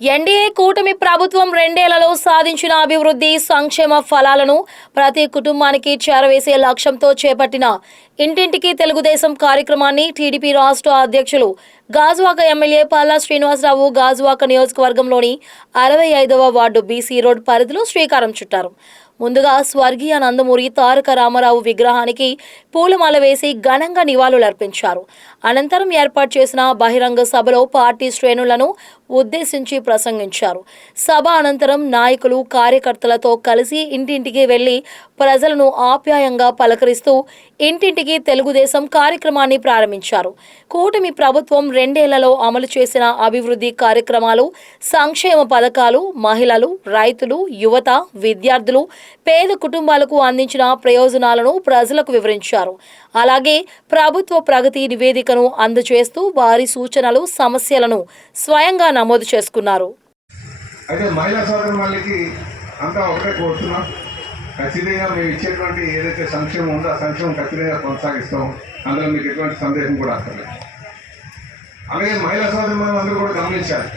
NDA కూటమి ప్రభుత్వం రెండేళ్లలో సాధించిన అభివృద్ధి సంక్షేమ ఫలాలను ప్రతి కుటుంబానికి చేరవేసే లక్ష్యంతో చేపట్టిన ఇంటింటికి తెలుగుదేశం కార్యక్రమాన్ని టీడీపీ రాష్ట్ర అధ్యక్షులు గాజువాక ఎమ్మెల్యే పల్లా శ్రీనివాసరావు గాజువాక నియోజకవర్గంలోని 65వ వార్డు బీసీ రోడ్ పరిధిలో శ్రీకారం చుట్టారు. ముందుగా స్వర్గీయ నందమూరి తారక రామారావు విగ్రహానికి పూలమాల వేసి ఘనంగా నివాళులర్పించారు. అనంతరం ఏర్పాటు చేసిన బహిరంగ సభలో పార్టీ శ్రేణులను ఉద్దేశించి ప్రసంగించారు. సభ అనంతరం నాయకులు కార్యకర్తలతో కలిసి ఇంటింటికి వెళ్లి ప్రజలను ఆప్యాయంగా పలకరిస్తూ ఇంటింటికి తెలుగుదేశం కార్యక్రమాన్ని ప్రారంభించారు. కూటమి ప్రభుత్వం రెండేళ్లలో అమలు చేసిన అభివృద్ధి కార్యక్రమాలు, సంక్షేమ పథకాలు, మహిళలు, రైతులు, యువత, విద్యార్థులు, పేద కుటుంబాలకు అందించిన ప్రయోజనాలను ప్రజలకు వివరించారు. అలాగే ప్రభుత్వ ప్రగతి నివేదికను అందజేస్తూ వారి సూచనలు, సమస్యలను స్వయంగా నమోదు చేసుకున్నారు. అయితే మహిళా సోదరులకి అంతా ఒకటే కోరుతున్నాం, ఖచ్చితంగా మేము ఇచ్చేటువంటి ఏదైతే సంక్షేమం ఉందో ఆ సంక్షేమం ఖచ్చితంగా కొనసాగిస్తాం. అందులో మీకు ఎటువంటి సందేహం కూడా అక్కర్లేదు. అలాగే మహిళా సోదరులు అందరూ కూడా గమనించాలి,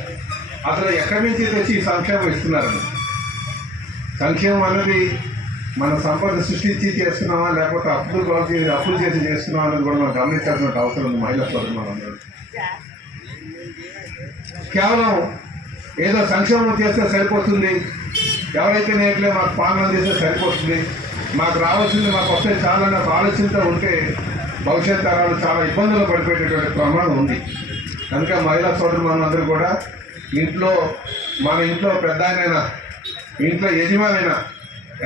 అసలు ఎక్కడి నుంచి తెచ్చి సంక్షేమం ఇస్తున్నారని. సంక్షేమం అనేది మన సంపద సృష్టించి చేస్తున్నామా లేకపోతే అప్పులు చేసి చేస్తున్నామా అనేది కూడా మనం గమనించాల్సిన అవసరం ఉంది. మహిళా సోదరులు అందరూ కేవలం ఏదో సంక్షేమం చేస్తే సరిపోతుంది, ఎవరైతే నేట్లే మాకు పాలన చేస్తే సరిపోతుంది, మాకు రావాల్సింది మాకు వస్తే చాలని ఒక ఆలోచనతో ఉంటే భవిష్యత్ తరాలు చాలా ఇబ్బందులు పడిపోయేటటువంటి ప్రమాదం ఉంది. కనుక మహిళా సోదరులు మనందరూ కూడా మన ఇంట్లో పెద్ద ఆయన, ఇంట్లో యజమానైనా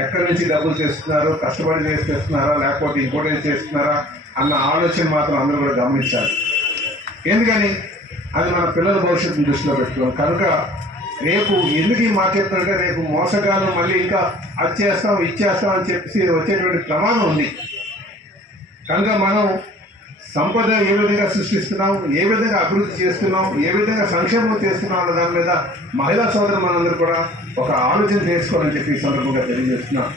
ఎక్కడి నుంచి డబ్బులు చేస్తున్నారో, కష్టపడి చేస్తున్నారా లేకపోతే ఇంకోటి చేస్తున్నారా అన్న ఆలోచన మాత్రం అందరూ కూడా గమనించాలి. ఎందుకని అది మన పిల్లల భవిష్యత్తును దృష్టిలో పెట్టుకోం. కనుక రేపు ఎందుకు ఈ మాట చెప్తారంటే రేపు మోసగాళ్ళు మళ్ళీ ఇంకా అది చేస్తాం ఇచ్చేస్తాం అని చెప్పి వచ్చేటువంటి ప్రమాదం ఉంది. కనుక మనం సంపద ఏ విధంగా సృష్టిస్తున్నాం, ఏ విధంగా అభివృద్ధి చేస్తున్నాం, ఏ విధంగా సంక్షేమం చేస్తున్నాం అన్న దాని మీద మహిళా సోదరు మనందరూ కూడా ఒక ఆలోచన చేసుకోవాలని చెప్పి ఈ సందర్భంగా తెలియజేస్తున్నాం.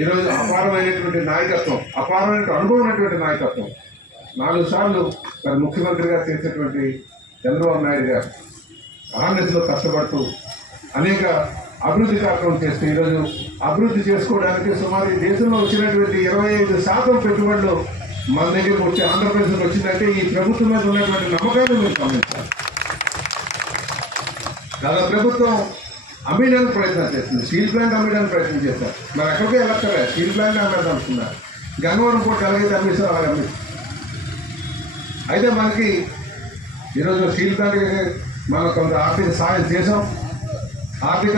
ఈరోజు అపారమైనటువంటి నాయకత్వం, అపారమైన అనుభవం ఉన్నటువంటి నాయకత్వం, 4 సార్లు మరి ముఖ్యమంత్రిగా చేసినటువంటి చంద్రబాబు నాయుడు గారు ఆర్ఎస్లో కష్టపడుతూ అనేక అభివృద్ధి కార్యక్రమం చేస్తూ ఈరోజు అభివృద్ధి చేసుకోవడానికి సుమారు దేశంలో వచ్చినటువంటి 25% పెట్టుబడులు మన దగ్గరకు వచ్చి ఆంధ్రప్రదేశ్కి వచ్చిందంటే ఈ ప్రభుత్వం మీద ఉన్నటువంటి నమ్మకాన్ని మీరు గమనించాలి. గత ప్రభుత్వం అమ్మేయడానికి ప్రయత్నం చేస్తుంది, స్టీల్ ప్లాంట్ అమ్మేయడానికి ప్రయత్నం చేస్తారు. మరి ఎక్కడికే వెళ్ళక్కర్లే, స్టీల్ ప్లాంట్ అమ్మేద్దాం అనుకున్నారు. గంగవరం పోటీ ఎలాగైతే అమ్మేస్తారో అలాగే అమ్మేస్తారు. అయితే మనకి ఈరోజు స్టీల్ ప్లాంట్కి మనం కొంత ఆర్థిక సాయం చేసాం. ఆర్థిక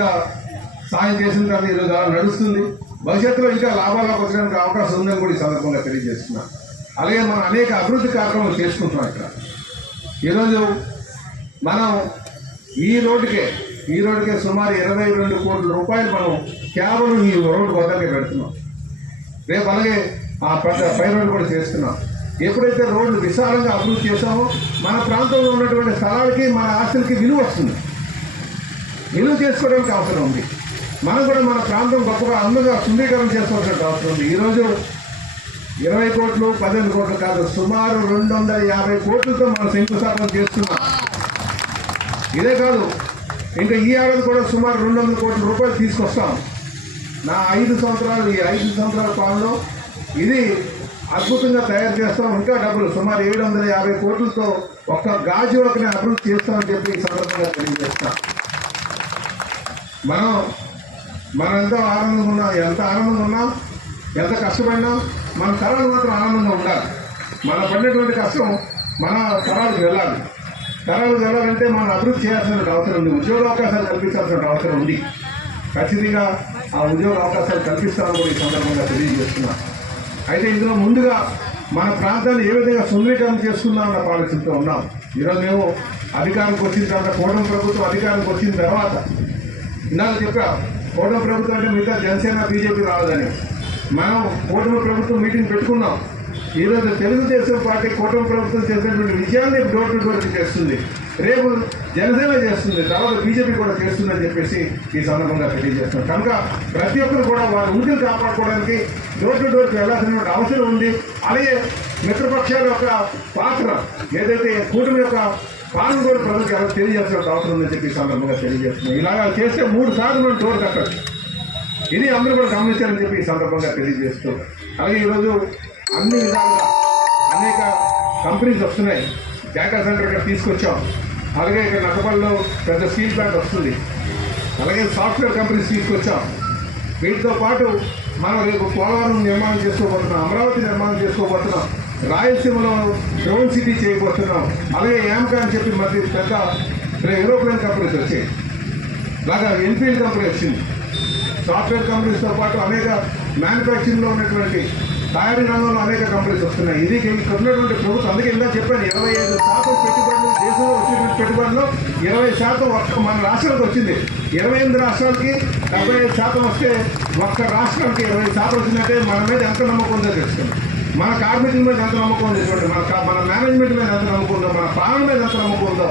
సాయం చేసిన తర్వాత ఈరోజు అలా నడుస్తుంది. భవిష్యత్తులో ఇంకా లాభాలకు వచ్చడానికి అవకాశం ఉందని కూడా ఈ సందర్భంగా తెలియజేస్తున్నాం. అలాగే మనం అనేక అభివృద్ధి కార్యక్రమాలు చేసుకుంటున్నాం. ఇక్కడ ఈరోజు మనం ఈ రోడ్డుకే సుమారు 22 కోట్ల రూపాయలు మనం కేవలం ఈ రోడ్డు వద్దకే పెడుతున్నాం. రేపు అలాగే ఆ పై రోడ్డు కూడా చేస్తున్నాం. ఎప్పుడైతే రోడ్లు విశాలంగా అభివృద్ధి చేస్తామో మన ప్రాంతంలో ఉన్నటువంటి స్థలాలకి, మన ఆస్తులకి విలువ వస్తుంది. విలువ చేసుకోవడానికి అవసరం ఉంది. మనం కూడా మన ప్రాంతం గొప్పగా అందంగా సుందరీకరణ చేసుకోవాల్సిన అవసరం ఉంది. ఈరోజు 20 కోట్లు 15 కోట్లు కాదు, సుమారు 250 కోట్లతో మనం శంకుస్థాపన చేస్తున్నాం. ఇదే కాదు, ఇంకా ఈ ఏడాది కూడా సుమారు 200 కోట్ల రూపాయలు తీసుకొస్తాం. నా 5 సంవత్సరాల పాలనలో ఇది అద్భుతంగా తయారు చేస్తాం. ఇంకా డబ్బులు సుమారు 750 కోట్లతో ఒక్క గాజువాకని అభివృద్ధి చేస్తామని చెప్పి ఈ సందర్భంగా తెలియజేస్తాం. మనం ఎంత ఆనందంగా ఉన్నాం, ఎంత కష్టపడినాం, మన తరాలు మాత్రం ఆనందంగా ఉండాలి. మనం పడినటువంటి కష్టం మన తరాలకు వెళ్ళాలంటే మనం అభివృద్ధి చేయాల్సిన అవసరం ఉంది. ఉద్యోగ అవకాశాలు కల్పించాల్సిన అవసరం ఉంది. ఖచ్చితంగా ఆ ఉద్యోగ అవకాశాలు కల్పిస్తామని కూడా ఈ సందర్భంగా తెలియజేస్తున్నాం. అయితే ఇందులో ముందుగా మన ప్రాంతాన్ని ఏ విధంగా సుందరీకరణ చేసుకుందామన్న ఆలోచనతో ఉన్నాం. ఈరోజు మేము అధికారానికి వచ్చిన తర్వాత, కూటమి ప్రభుత్వం అధికారానికి వచ్చిన తర్వాత ఇందాక చెప్పా, కూటమి ప్రభుత్వం అంటే మిగతా జనసేన బీజేపీ రావద్దని. మనం కూటమి ప్రభుత్వం మీటింగ్ పెట్టుకున్నాం. ఈరోజు తెలుగుదేశం పార్టీ కూటమి ప్రభుత్వం చేసినటువంటి విజయాన్ని డోర్ టు డోర్కి చేస్తుంది. రేపు జనసేన చేస్తుంది, తర్వాత బీజేపీ కూడా చేస్తుందని చెప్పేసి ఈ సందర్భంగా తెలియజేస్తున్నాం. కనుక ప్రతి ఒక్కరు కూడా వారి ఉనికిని కాపాడుకోవడానికి డోర్ టు డోర్కి వెళ్ళాల్సిన అవసరం ఉంది. అలాగే మిత్రపక్షాల యొక్క పాత్ర ఏదైతే కూటమి యొక్క పాలన కూడా ప్రజలకు ఎవరు తెలియజేస్తున్న అవసరం ఉందని చెప్పి ఈ సందర్భంగా తెలియజేస్తున్నాం. ఇలాగా చేస్తే 3 సార్లు మనం డోర్ కట్టచ్చు. ఇది అందరూ కూడా గమనించాలని చెప్పి ఈ సందర్భంగా తెలియజేస్తూ, అలాగే ఈరోజు అన్ని విధాలుగా అనేక కంపెనీస్ వస్తున్నాయి. డేటా సెంటర్ ఇక్కడ తీసుకొచ్చాం. అలాగే ఇక్కడ నక్కపల్లిలో పెద్ద స్టీల్ ప్లాంట్ వస్తుంది. అలాగే సాఫ్ట్వేర్ కంపెనీస్ తీసుకొచ్చాం. వీటితో పాటు మనం రేపు పోలవరం నిర్మాణం చేసుకోబోతున్నాం, అమరావతి నిర్మాణం చేసుకోబోతున్నాం, రాయలసీమలో డ్రోన్ సిటీ చేయబోతున్నాం. అలాగే యాంకా అని చెప్పి మరి పెద్ద ఏరోప్లేన్ కంపెనీస్ వచ్చాయి. అలాగా ఎన్ఫీల్డ్ కంపెనీ వచ్చింది. సాఫ్ట్వేర్ కంపెనీస్తో పాటు అనేక మ్యానుఫ్యాక్చరింగ్లో ఉన్నటువంటి తయారీ రంగంలో అనేక కంపెనీస్ వస్తున్నాయి. ఇది ఇక్కడ ఉన్నటువంటి ప్రభుత్వం, అందుకే ఇలా చెప్పాను, 25% పెట్టుబడులు దేశంలో వచ్చినటువంటి పెట్టుబడులు 20% మన రాష్ట్రానికి వచ్చింది. 28 రాష్ట్రాలకి 75% వస్తే ఒక్క రాష్ట్రానికి 20% వచ్చినట్టే మన మీద ఎంత నమ్మకం ఉందో తెలుస్తుంది. మన కార్మికుల మీద ఎంత నమ్మకం ఉంది చూడండి, మన మేనేజ్మెంట్ మీద ఎంత నమ్మకం ఉందో, మన పాలన మీద ఎంత నమ్మకం ఉందో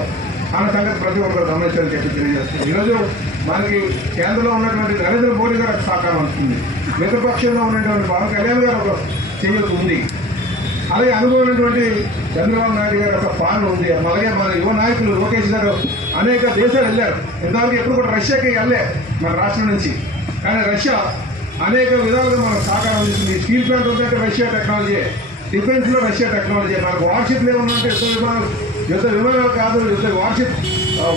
అన్న సంగతి ప్రతి ఒక్కరు గమనించాలని చెప్పి తెలియజేస్తుంది. ఈరోజు మనకి కేంద్రంలో ఉన్నటువంటి నరేంద్ర మోడీ గారు సహకారం వస్తుంది, మిత్రపక్షంలో ఉన్నటువంటి పవన్ కళ్యాణ్ గారు ఒక చేయకు ఉంది, అలాగే అనుభవమైనటువంటి చంద్రబాబు నాయుడు గారు ఒక పాలన ఉంది. అలాగే మన యువ నాయకులు లోకేష్ గారు అనేక దేశాలు వెళ్ళారు. ఇంతవరకు ఎప్పుడు కూడా రష్యాకి వెళ్ళే మన రాష్ట్రం నుంచి, కానీ రష్యా అనేక విధాలుగా మనకు సహకారం అందిస్తుంది. స్టీల్ ప్లాంట్ ఉందంటే రష్యా టెక్నాలజీ, డిఫెన్స్లో రష్యా టెక్నాలజీ, మనకు వార్షిప్లు ఏమన్నంటే యుద్ధ విమానాలు కాదు, వార్షిప్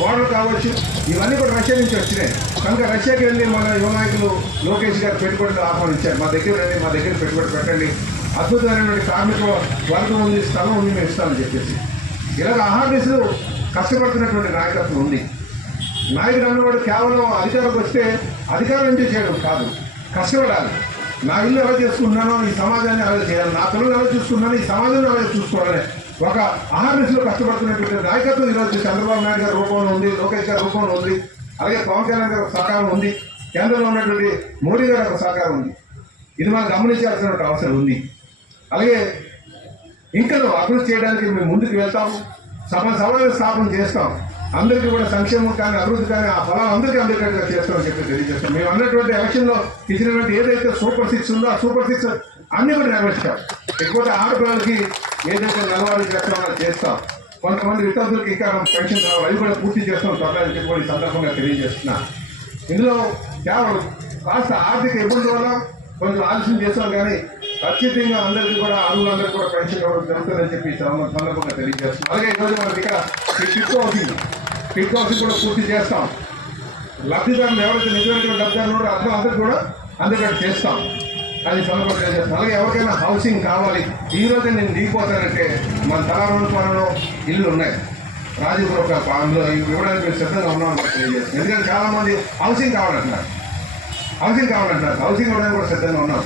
వాటర్ కావచ్చు, ఇవన్నీ కూడా రష్యా నుంచి వచ్చినాయి. కనుక రష్యాకి వెళ్ళి మన యువ నాయకులు లోకేష్ గారు పెట్టుబడులు ఆహ్వానించారు. మా దగ్గర రండి, మా దగ్గర పెట్టుబడి పెట్టండి, అద్భుతమైనటువంటి కార్మిక వర్గం ఉంది, స్థలం ఉంది, మేము ఇస్తామని చెప్పేసి. ఇలాగ ఆహార్నిసులు కష్టపడుతున్నటువంటి నాయకత్వం ఉంది. నాయకుడు అన్నవాడు కేవలం అధికారంకి వస్తే అధికారం నుంచి చేయడం కాదు, కష్టపడాలి. నా ఇల్లు ఎలా చేసుకుంటున్నానో ఈ సమాజాన్ని అలాగే చేయాలి, నా పిల్లలు ఎలా చూసుకున్నానో ఈ సమాజాన్ని అలాగే చూసుకోవాలి. ఒక ఆహార్నిసులో కష్టపడుతున్నటువంటి నాయకత్వం ఈరోజు చంద్రబాబు నాయుడు గారి రూపంలో ఉంది, లోకేష్ గారి రూపంలో ఉంది, అలాగే పవన్ కళ్యాణ్ గారి సహకారం ఉంది, కేంద్రంలో ఉన్నటువంటి మోడీ గారి ఒక సహకారం ఉంది. ఇది మనం గమనించాల్సినటువంటి అవసరం ఉంది. అలాగే ఇంకా అభివృద్ధి చేయడానికి మేము ముందుకు వెళ్తాము, సమాజ స్థాపన చేస్తాం. అందరికీ కూడా సంక్షేమం కానీ అభివృద్ధి కానీ ఆ ఫలాలు అందరికీ అందరికట్టుగా చేస్తామని చెప్పి తెలియజేస్తాం. మేము అన్నటువంటి ఎలక్షన్లో ఇచ్చినటువంటి ఏదైతే సూపర్ 6 ఉందో ఆ సూపర్ 6 అన్నీ కూడా నెరవేర్చాం. ఎక్కువ ఆడపిల్లలకి ఏదైతే నెలవారీ చేస్తామో చేస్తాం. కొంతమంది విద్యార్థులకి ఇంకా పెన్షన్ రావాలి, అవి కూడా పూర్తి చేస్తాం త్వరగా చెప్పి ఈ సందర్భంగా తెలియజేస్తున్నా. ఇందులో కేవలం కాస్త ఆర్థిక ఇబ్బంది వల్ల కొంచెం ఆలస్యం చేస్తాం, కానీ ఖచ్చితంగా అందరికీ కూడా అరువులందరికీ కూడా పెన్షన్ ఇవ్వడం జరుగుతుందని చెప్పి ఈ సందర్భంగా తెలియజేస్తాం. అలాగే ఈరోజు మనకి ఇక్కడ పిక్ హౌసింగ్ కూడా పూర్తి చేస్తాం. లబ్ధిదారులు ఎవరైతే నిజమైన లబ్ధిదారులు ఉన్నారో అందరికీ కూడా అందుకని చేస్తాం. అది సందర్భంగా తెలియజేస్తాం. అలాగే ఎవరికైనా హౌసింగ్ కావాలి, ఈ రోజే నేను దిగిపోతానంటే మన తలారోపాలలో ఇల్లు ఉన్నాయి, రాజీపురం అందులో ఇవ్వడానికి మేము సిద్ధంగా ఉన్నామని తెలియజేస్తాం. ఎందుకంటే చాలామంది హౌసింగ్ కావాలంటున్నారు, హౌసింగ్ ఇవ్వడానికి కూడా సిద్ధంగా ఉన్నాం.